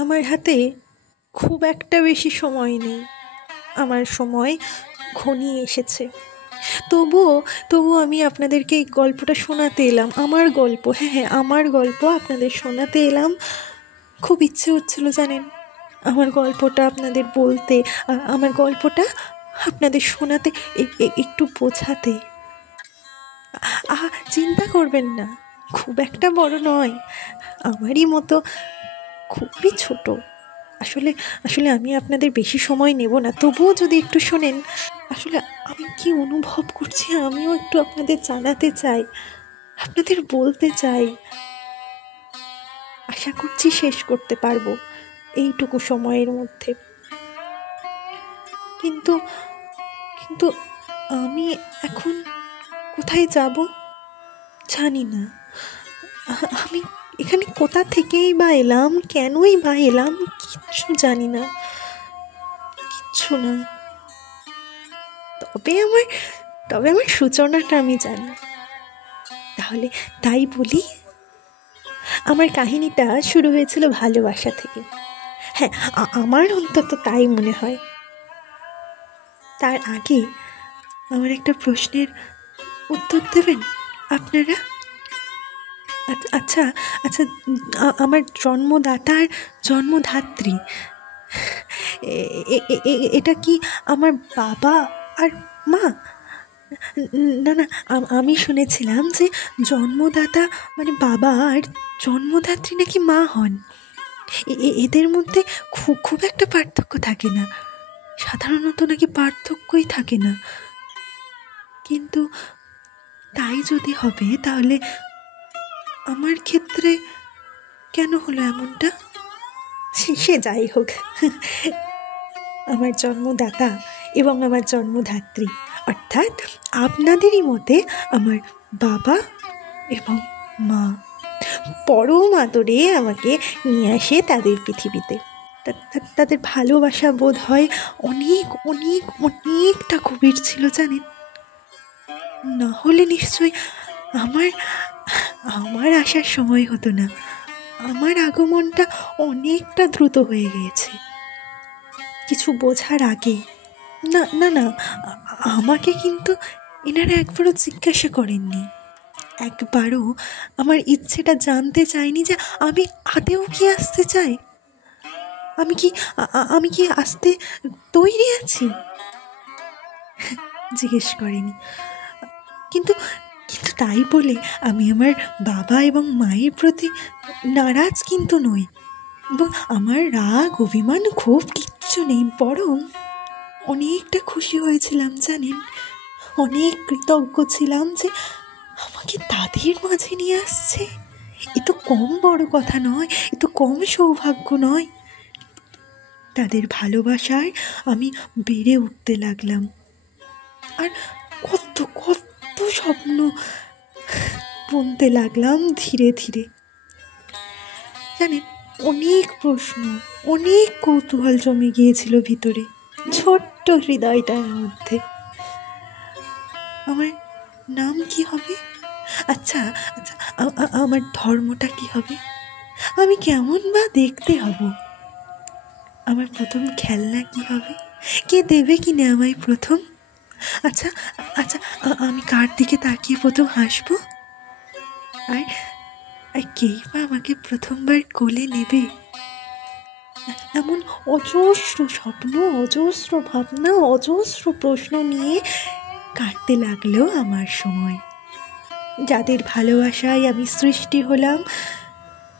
আমার হাতে খুব একটা বেশি সময় নেই। আমার সময় ঘনিয়ে এসেছে। তবুও আমি আপনাদেরকে এই গল্পটা শোনাতে এলাম। আমার গল্প, হ্যাঁ, আমার গল্প আপনাদের শোনাতে এলাম। খুব ইচ্ছে হচ্ছিল জানেন, আমার গল্পটা আপনাদের বলতে, আমার গল্পটা আপনাদের শোনাতে, একটু বোঝাতে। চিন্তা করবেন না, খুব একটা বড় নয়, আমারই মতো খুবই ছোট। আসলে আমি আপনাদের বেশি সময় নেব না, তবুও যদি একটু শোনেন। আসলে আমি কি অনুভব করছি আমিও একটু আপনাদের জানাতে চাই, আপনাদের বলতে চাই। আশা করছি শেষ করতে পারবো এইটুকু সময়ের মধ্যে। কিন্তু কিন্তু আমি এখন কোথায় যাব জানি না। আমি এখানে কোথা থেকেই বা এলাম, কেনই বা এলাম, কিচ্ছু জানি না, কিচ্ছু না। তবে আমার সূচনাটা আমি জানি। তাহলে তাই বলি, আমার কাহিনীটা শুরু হয়েছিল ভালোবাসা থেকে। হ্যাঁ, আমার অন্তত তাই মনে হয়। তার আগে আমার একটা প্রশ্নের উত্তর দেবেন আপনারা? আচ্ছা আচ্ছা, আমার জন্মদাতার জন্মধাত্রী এটা কি আমার বাবা আর মা? না না, আমি শুনেছিলাম যে জন্মদাতা মানে বাবা আর জন্মদাত্রী নাকি মা হন। এদের মধ্যে খুব একটা পার্থক্য থাকে না, সাধারণত নাকি পার্থক্যই থাকে না। কিন্তু তাই যদি হবে, তাহলে আমার ক্ষেত্রে কেন হলো এমনটা? সে যাই হোক, আমার জন্মদাতা এবং আমার জন্মধাত্রী অর্থাৎ আপনাদেরই মতে আমার বাবা এবং মা পরম আদরে আমাকে নিয়ে আসে তাদের পৃথিবীতে। তাদের ভালোবাসা বোধ হয় অনেক অনেক অনেকটা গভীর ছিল জানেন। না হলে নিশ্চয়ই আমার আসার সময় হতো না। আমার আগমনটা অনেকটা দ্রুত হয়ে গিয়েছে, কিছু বোঝার আগে। না না না, আমাকে কিন্তু এনারা একবারও জিজ্ঞাসা করেননি, একবারও আমার ইচ্ছেটা জানতে চাইনি যে আমি আদেও কি আসতে চাই, আমি কি আসতে তৈরি আছি, জিজ্ঞেস করেনি। কিন্তু কিন্তু তাই বলে আমি আমার বাবা এবং মায়ের প্রতি নারাজ কিন্তু নই, এবং আমার রাগ অভিমান খুব কিচ্ছু নেই, বরং অনেকটা খুশি হয়েছিলাম জানেন। অনেক কৃতজ্ঞ ছিলাম যে আমাকে তাদের মাঝে নিয়ে আসছে। এ তো কম বড় কথা নয়, এ তো কম সৌভাগ্য নয়। তাদের ভালোবাসায় আমি বেড়ে উঠতে লাগলাম, আর কত কত স্বপ্ন বুনতে লাগলাম ধীরে ধীরে। জানেন, অনেক প্রশ্ন, অনেক কৌতূহল জমে গিয়েছিল ভিতরে, ছোট্ট হৃদয়টার মধ্যে। আমার নাম কি হবে? আচ্ছা আচ্ছা, আমার ধর্মটা কি হবে? আমি কেমন বা দেখতে হব? আমার প্রথম খেলনা কি হবে? কে দেবে কিনা আমায় প্রথম? আচ্ছা আচ্ছা, আমি কার দিকে তাকিয়ে প্রথম হাসবো? আর কেই বা আমাকে প্রথমবার কোলে নেবে? এমন অজস্র স্বপ্ন, অজস্র ভাবনা, অজস্র প্রশ্ন নিয়ে কাটতে লাগলো আমার সময়। যাদের ভালোবাসায় আমি সৃষ্টি হলাম,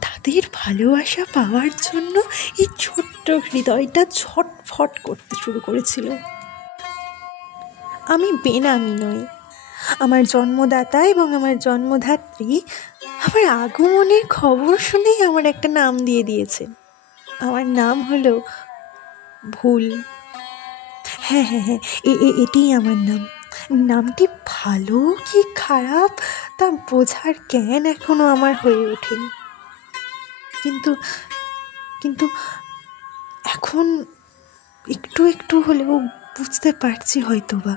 তাদের ভালোবাসা পাওয়ার জন্য এই ছোট্ট হৃদয়টা ছটফট করতে শুরু করেছিল। আমি বেনামি নই। আমার জন্মদাতা এবং আমার জন্মধাত্রী আমার আগমনের খবর শুনেই আমার একটা নাম দিয়ে দিয়েছেন। আমার নাম হলো ভুল। হ্যাঁ হ্যাঁ হ্যাঁ, এটাই আমার নাম। নামটি ভালো কি খারাপ তা বোঝার জ্ঞান এখনো আমার হয়ে ওঠেনি, কিন্তু কিন্তু এখন একটু একটু হলেও বুঝতে পারছি হয়তোবা।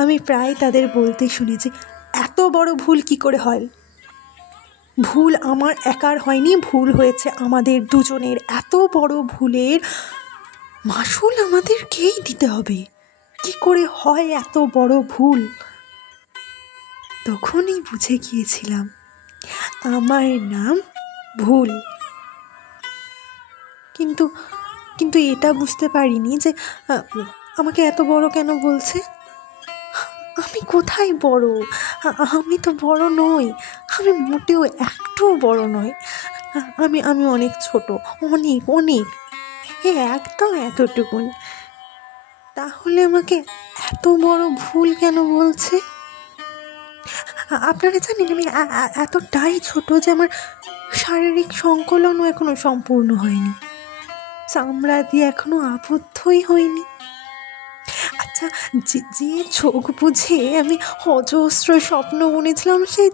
আমি প্রায় তাদের বলতে শুনেছি, এত বড় ভুল কি করে হয়? ভুল আমার একার হয়নি, ভুল হয়েছে আমাদের দুজনের। এত বড় ভুলের মাসুল আমাদেরকেই দিতে হবে। কি করে হয় এত বড় ভুল? তখনই বুঝে গিয়েছিলাম আমার নাম ভুল। কিন্তু কিন্তু এটা বুঝতে পারিনি যে আমাকে এত বড় কেন বলছে। আমি কোথায় বড়? আমি তো বড় নই, আমি মোটেও একটুও বড় নই। আমি আমি অনেক ছোট, অনেক অনেক, একদম এতটুকুন। তাহলে আমাকে এত বড় ভুল কেন বলছে? আপনারা জানেন আমি এতটাই ছোট যে আমার শারীরিক সংকলনও এখনো সম্পূর্ণ হয়নি, চামড়া দিয়ে এখনো আবদ্ধই হয়নি। আচ্ছা, যে চোখ বুঝে আমি অজস্র স্বপ্ন বুনেছিলাম, সেই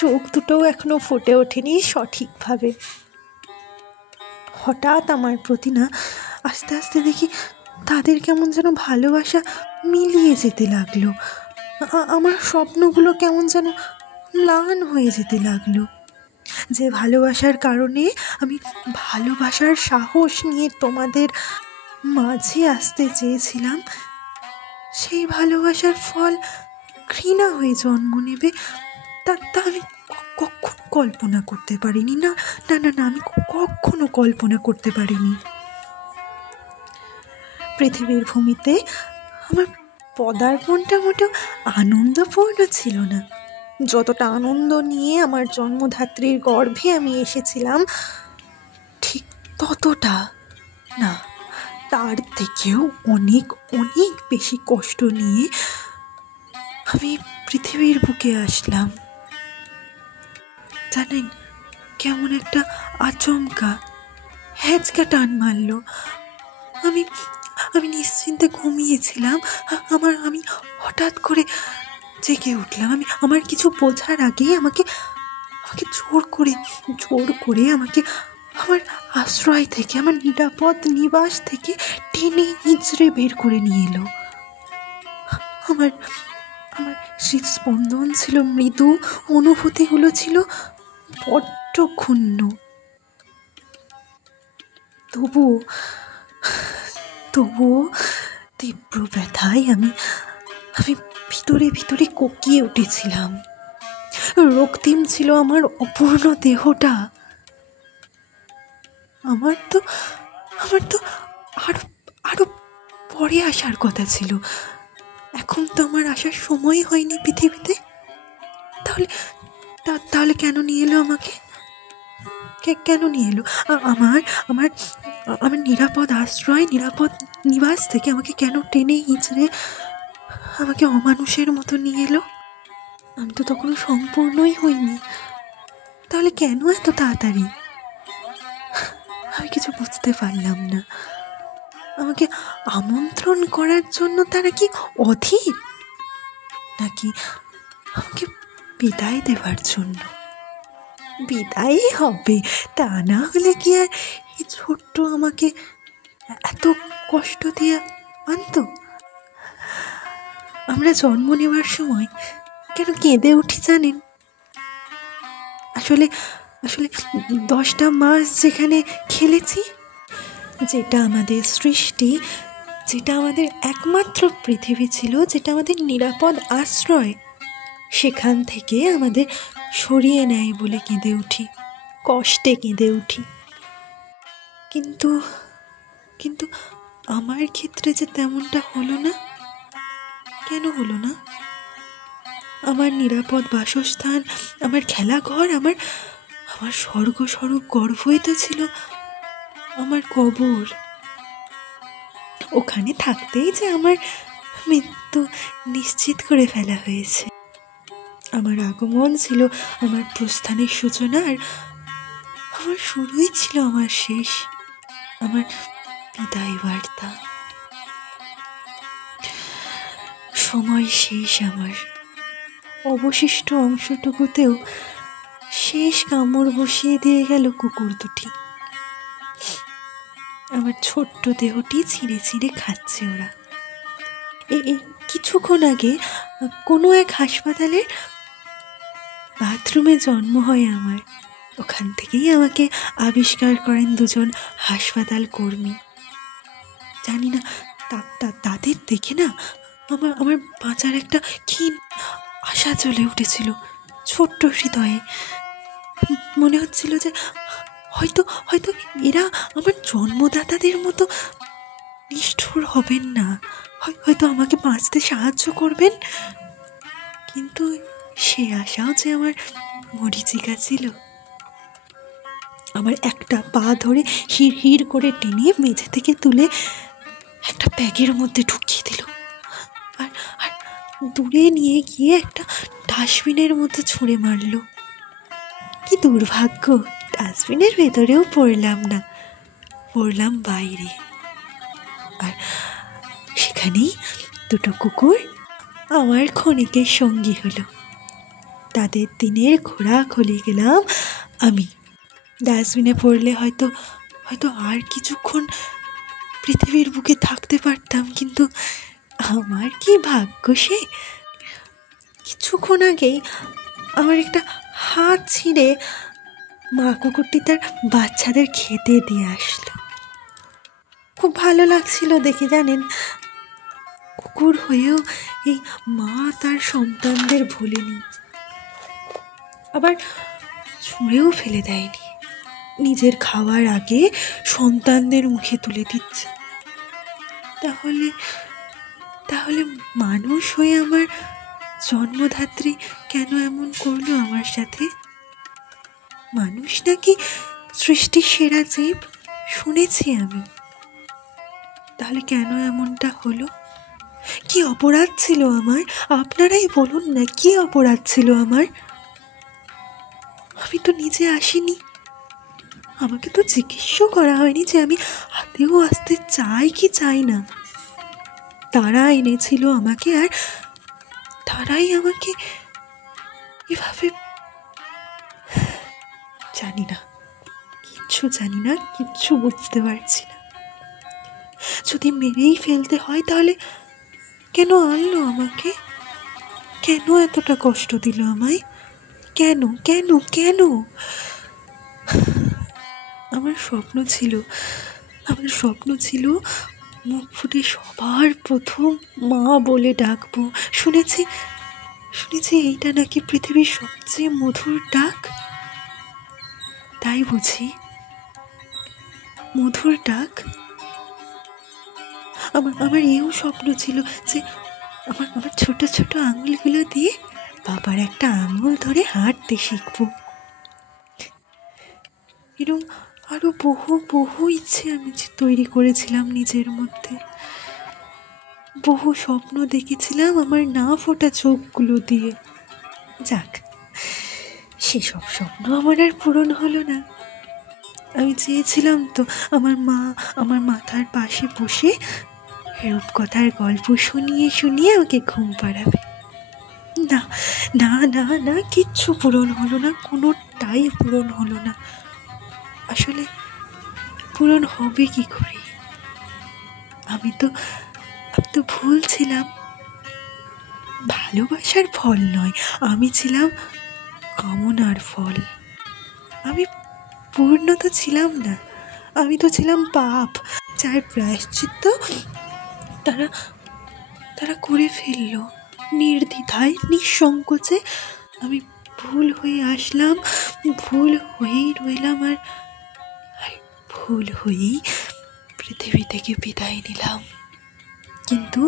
চোখ দুটোও এখনো ফুটে ওঠেনি সঠিকভাবে। হঠাৎ আমার প্রতি না আস্তে আস্তে দেখি তাদের কেমন যেন ভালোবাসা মিলিয়ে যেতে লাগলো। আমার স্বপ্নগুলো কেমন যেন ম্লান হয়ে যেতে লাগলো। যে ভালোবাসার কারণে আমি ভালোবাসার সাহস নিয়ে তোমাদের মাঝে আসতে চেয়েছিলাম, সেই ভালোবাসার ফল ঘৃণা হয়ে জন্ম নেবে, তা আমি কখনো কল্পনা করতে পারিনি। না না না না, আমি কখনো কল্পনা করতে পারিনি। পৃথিবীর ভূমিতে আমার পদার্পণটা মোটেও আনন্দপূর্ণ ছিল না। যতটা আনন্দ নিয়ে আমার জন্মধাত্রীর গর্ভে আমি এসেছিলাম, ঠিক ততটা না, তার থেকেও অনেক অনেক বেশি কষ্ট নিয়ে আমি পৃথিবীর বুকে আসলাম। জানেন, কেমন একটা আচমকা হ্যাঁচকা টান মারল। আমি আমি নিশ্চিন্তে ঘুমিয়েছিলাম, আমি হঠাৎ করে জেগে উঠলাম। আমার কিছু বোঝার আগেই আমাকে জোর করে আমাকে আমার আশ্রয় থেকে, আমার নিরাপদ নিবাস থেকে টেনে হিঁচড়ে বের করে নিয়ে এলো। আমার হৃদস্পন্দন ছিল মৃদু, অনুভূতিগুলো ছিল বড্ড ক্ষুণ্ণ। তবুও তীব্র ব্যথায় আমি ভিতরে ভিতরে কোকিয়ে উঠেছিলাম। রক্তিম ছিল আমার অপূর্ণ দেহটা। আমার তো আরো পরে আসার কথা ছিল। এখন তো আমার আসার সময় হয়নি পৃথিবীতে। তাহলে কেন নিয়ে এলো আমাকে? কেন নিয়ে এলো? আমার নিরাপদ আশ্রয়, নিরাপদ নিবাস থেকে আমাকে কেন টেনে হিঁচড়ে আমাকে অমানুষের মতো নিয়ে এলো? আমি তো তখনও সম্পূর্ণই হইনি। তাহলে কেন এত তাড়াতাড়ি? আমি কিছু বুঝতে পারলাম না। আমাকে আমন্ত্রণ করার জন্য তারা কি অধীর, নাকি আমাকে বিদায় দেবার জন্য? বিদায়ই হবে, তা না হলে কি আর এই ছোট্ট আমাকে এত কষ্ট দিয়ে আনত? আমরা জন্ম নেওয়ার সময় কেন কেঁদে উঠি জানেন? আসলে 10টা মাস যেখানে খেলেছি, যেটা আমাদের সৃষ্টি, যেটা আমাদের একমাত্র পৃথিবী ছিল, যেটা আমাদের নিরাপদ আশ্রয়, সেখান থেকে আমাদের সরিয়ে নেয় বলে কেঁদে উঠি, কষ্টে কেঁদে উঠি। কিন্তু আমার ক্ষেত্রে যে তেমনটা হলো না। কেন হলো না? আমার নিরাপদ বাসস্থান, আমার খেলাঘর, আমার স্বর্গস্বরূপ গর্ভই তো ছিল আমার কবর। ওখানে থাকতেই যে আমার মৃত্যু নিশ্চিত করে ফেলা হয়েছে। আমার আগমন ছিল আমার প্রস্থানের সূচনা, আর আমার শুরুই ছিল আমার শেষ, আমার বিদায় বার্তা। সময় শেষ আমার। অবশিষ্ট অংশটুকুতেও শেষ কামড় বসিয়ে দিয়ে গেল কুকুর দুটি। আমার ছোট্ট দেহটি ছিঁড়ে ছিঁড়ে খাচ্ছে ওরা। এই কিছুক্ষণ আগে কোনো এক হাসপাতালের বাথরুমে জন্ম হয় আমার। ওখান থেকেই আমাকে আবিষ্কার করেন দুজন হাসপাতাল কর্মী। জানি না তাদের দেখে না আমার আমার বাঁচার একটা ক্ষীণ আশা চলে উঠেছিল ছোট্ট হৃদয়ে। মনে হচ্ছিল যে হয়তো হয়তো এরা আমার জন্মদাতাদের মতো নিষ্ঠুর হবেন না, হয়তো আমাকে বাঁচতে সাহায্য করবেন। কিন্তু সে আশাও যে আমার মরীচিকা ছিল। আমার একটা পা ধরে হিড় হিড় করে টেনে মেঝে থেকে তুলে একটা ব্যাগের মধ্যে ঢুকিয়ে দিল, আর আর দূরে নিয়ে গিয়ে একটা ডাস্টবিনের মধ্যে ছুঁড়ে মারল। কি দুর্ভাগ্য, ডাস্টবিনের ভেতরেও পড়লাম না, পড়লাম বাইরে। আর সেখানেই দুটো কুকুর আমার ক্ষণিকের সঙ্গী হলো। তাদের দিনের খোরাক হলে গেলাম আমি। ডাস্টবিনে পড়লে হয়তো হয়তো আর কিছুক্ষণ পৃথিবীর বুকে থাকতে পারতাম, কিন্তু আমার কি ভাগ্য সে। কিছুক্ষণ আগেই আমার একটা হাত ছিঁড়ে মা কুকুরটি তার বাচ্চাদের খেতে দিয়ে আসলো। খুব ভালো লাগছিল দেখে, জানেন। কুকুর হয়েও এই মা তার সন্তানদের ভোলেনি, আবার ছুঁড়েও ফেলে দেয়নি। নিজের খাওয়ার আগে সন্তানদের মুখে তুলে দিচ্ছে। তাহলে তাহলে মানুষ হয়ে আমার জন্মধাত্রী কেন এমন করলো আমার সাথে? মানুষ নাকি সৃষ্টির সেরা জীব, শুনেছি আমি। তাহলে কেন এমনটা হলো? কি অপরাধ ছিল আমার? আপনারাই বলুন না, কি অপরাধ ছিল আমার? আমি তো নিজে আসিনি, আমাকে তো জিজ্ঞেসও করা হয়নি যে আমি আদেও আসতে চাই কি চাই না। তারা এনেছিল আমাকে, আর তারাই আমাকে এভাবে, জানি না, কিচ্ছু জানি না, কিচ্ছু বুঝতে পারছি না। যদি মেরেই ফেলতে হয় তাহলে কেন আনলো আমাকে? কেন এতটা কষ্ট দিল আমায়? কেন কেন কেন? আমার স্বপ্ন ছিল মুখ ফুটে সবার প্রথম মা বলে ডাকবো। শুনেছি এইটা নাকি পৃথিবীর সবচেয়ে মধুর ডাক। তাই বুঝি মধুর ডাক। আমার এও স্বপ্ন ছিল যে আমার ছোট ছোট আঙুলগুলো দিয়ে বাবার একটা আঙুল ধরে হাঁটতে শিখবো। এরকম আরো বহু ইচ্ছে আমি তৈরি করেছিলাম নিজের মধ্যে। বহু স্বপ্ন দেখেছিলাম আমার না ফোটা চোখগুলো দিয়ে। যাক, সেসব স্বপ্ন আমার আর পূরণ হলো না। আমি চেয়েছিলাম তো আমার মা আমার মাথার পাশে বসে রূপকথার গল্প শুনিয়ে আমাকে ঘুম পাড়াবে। না না না না, কিচ্ছু পূরণ হলো না, কোনোটাই পূরণ হলো না। আসলে পূরণ হবে কি করে? আমি তো ভুল ছিলাম। ভালোবাসার ফল নয়, আমি ছিলাম কামনার ফল। আমি পূর্ণ তো ছিলাম না, আমি তো ছিলাম পাপ, যার প্রায়শ্চিত্ত তারা করে ফেলল নির্দ্বিধায়, নিঃসংকোচে। আমি ভুল হয়ে আসলাম, ভুল হয়েই রইলাম, আর ভুল হয়েই পৃথিবী থেকে বিদায় নিলাম। কিন্তু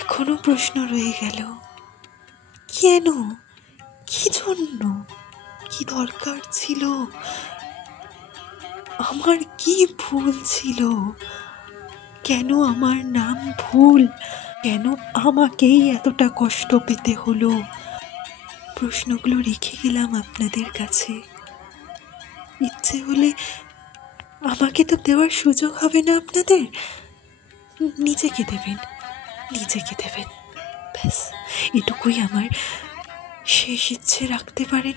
এখনো প্রশ্ন রয়ে গেল, কেন? কি জন্য? কি দরকার ছিল? আমার কি ভুল ছিল? কেন আমার নাম ভুল? কেন আমাকেই এতটা কষ্ট পেতে হলো? প্রশ্নগুলো রেখে গেলাম আপনাদের কাছে। ইচ্ছে হলে আমাকে তো দেওয়ার সুযোগ হবে না আপনাদের, নিজেকে দেবেন। ব্যাস এটুকুই আমার শেষ ইচ্ছে রাখতে পারেন।